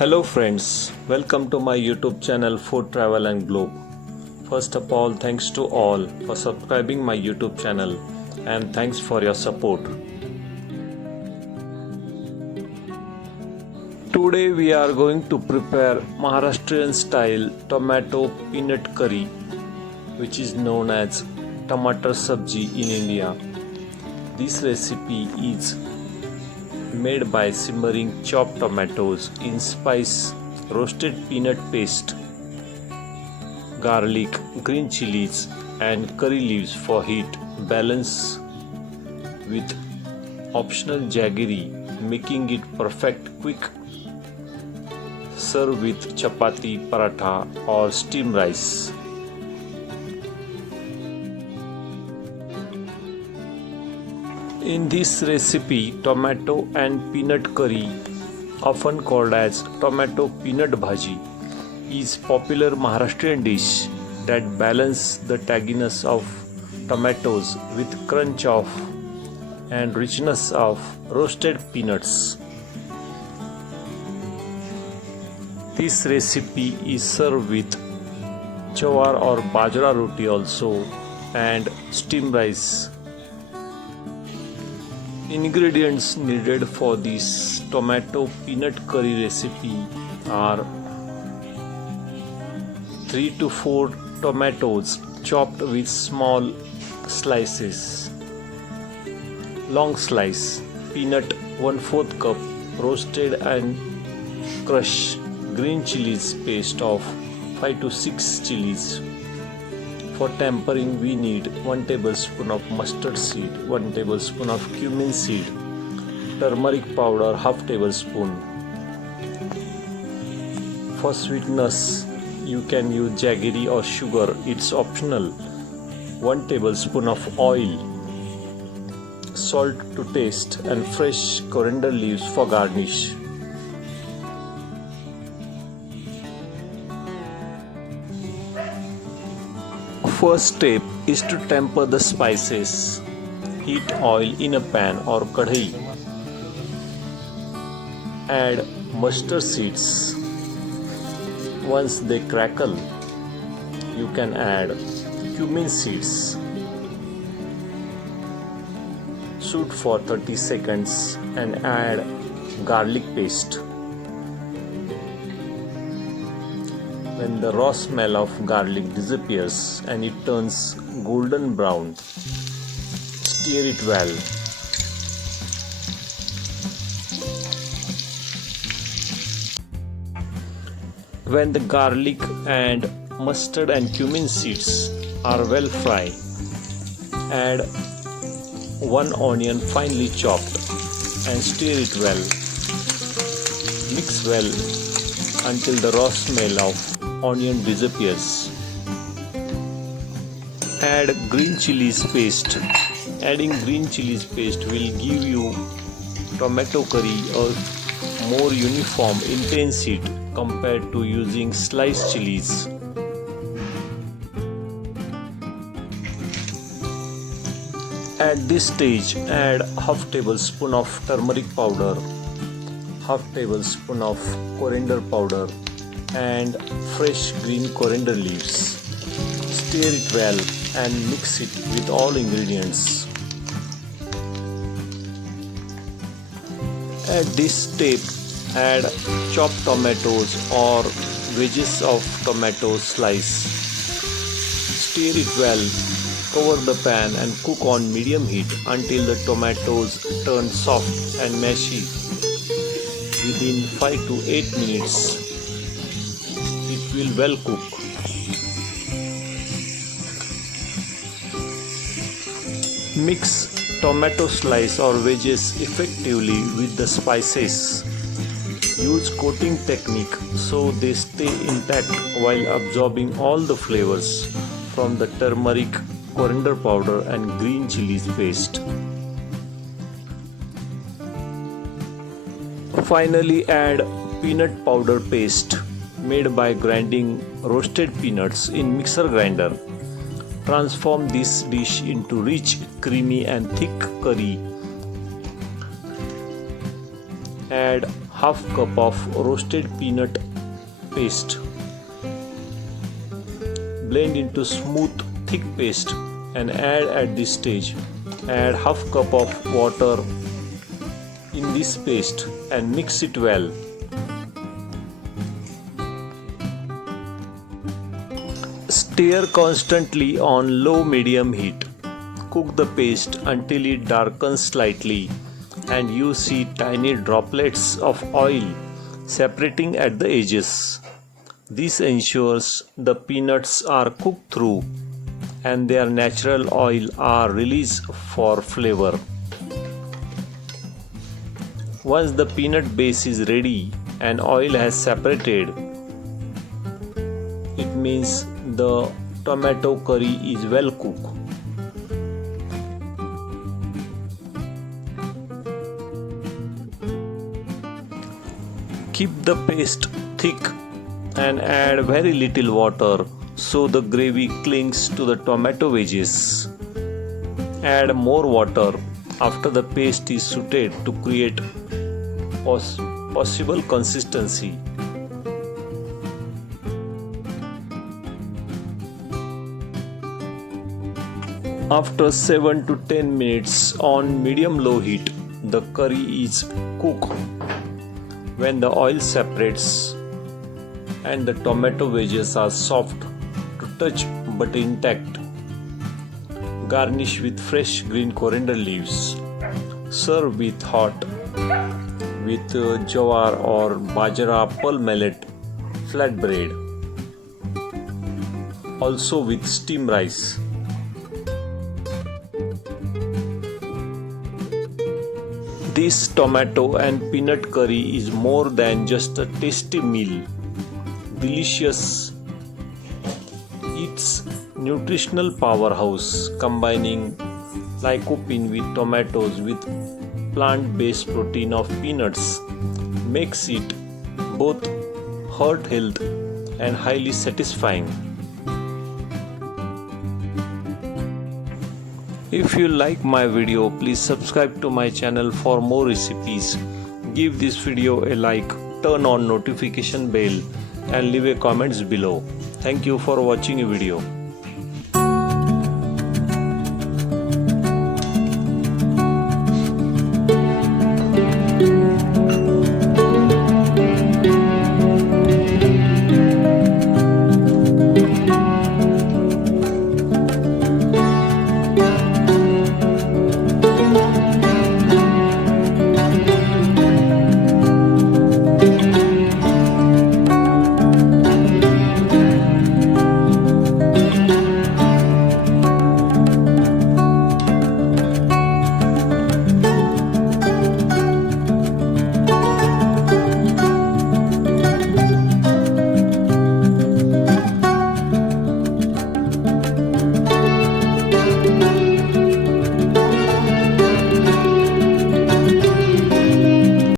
Hello friends, welcome to my YouTube channel Food Travel and Globe. First of all, thanks to all for subscribing my YouTube channel and thanks for your support. Today we are going to prepare Maharashtrian style tomato peanut curry, which is known as Tomato Sabzi in India. This recipe is made by simmering chopped tomatoes in spice, roasted peanut paste, garlic, green chilies and curry leaves for heat, balance with optional jaggery, making it perfect quick. Serve with chapati, paratha or steamed rice. In this recipe, tomato and peanut curry, often called as tomato peanut bhaji, is popular Maharashtrian dish that balance the tanginess of tomatoes with crunch of and richness of roasted peanuts. This recipe is served with jowar or bajra roti also and steamed rice. Ingredients needed for this tomato peanut curry recipe are 3 to 4 tomatoes chopped with small slices, long slice, peanut 1/4 cup roasted and crushed, green chilies paste of 5 to 6 chilies. For tempering, we need 1 tablespoon of mustard seed, 1 tablespoon of cumin seed, turmeric powder 1/2 tablespoon. For sweetness, you can use jaggery or sugar, it's optional. 1 tablespoon of oil, salt to taste, and fresh coriander leaves for garnish. First step is to temper the spices. Heat oil in a pan or kadhi. Add mustard seeds. Once they crackle, you can add cumin seeds. Shoot for 30 seconds and add garlic paste. When the raw smell of garlic disappears and it turns golden brown, stir it well. When the garlic and mustard and cumin seeds are well fried, add 1 onion finely chopped and stir it well. Mix well until the raw smell of onion disappears. Add green chilies paste. Adding green chilies paste will give you tomato curry a more uniform intense heat compared to using sliced chilies. At this stage, add 1/2 tablespoon of turmeric powder, 1/2 tablespoon of coriander powder and fresh green coriander leaves. Stir it well and mix it with all ingredients. At this step, add chopped tomatoes or wedges of tomato slice. Stir it well. Cover the pan and cook on medium heat until the tomatoes turn soft and mushy. Within 5 to 8 minutes, it will well cook. Mix tomato slice or wedges effectively with the spices. Use coating technique so they stay intact while absorbing all the flavors from the turmeric, coriander powder and green chilies paste. Finally, add peanut powder paste made by grinding roasted peanuts in mixer grinder. Transform this dish into rich, creamy and thick curry. Add half cup of roasted peanut paste. Blend into smooth thick paste and add at this stage. Add half cup of water in this paste and mix it well. Stir constantly on low-medium heat. Cook the paste until it darkens slightly and you see tiny droplets of oil separating at the edges. This ensures the peanuts are cooked through and their natural oil are released for flavor. Once the peanut base is ready and oil has separated, it means the tomato curry is well cooked. Keep the paste thick and add very little water so the gravy clings to the tomato wedges. Add more water after the paste is sauteed to create possible consistency. After 7 to 10 minutes on medium-low heat, the curry is cooked. When the oil separates and the tomato wedges are soft to touch but intact, garnish with fresh green coriander leaves. Serve with hot with jawar or bajra pearl millet flatbread. Also with steamed rice. This tomato and peanut curry is more than just a tasty meal. Delicious. It's nutritional powerhouse combining lycopene with tomatoes with plant-based protein of peanuts makes it both heart health and highly satisfying. If you like my video, please subscribe to my channel for more recipes. Give this video a like, turn on notification bell and leave a comments below. Thank you for watching a video.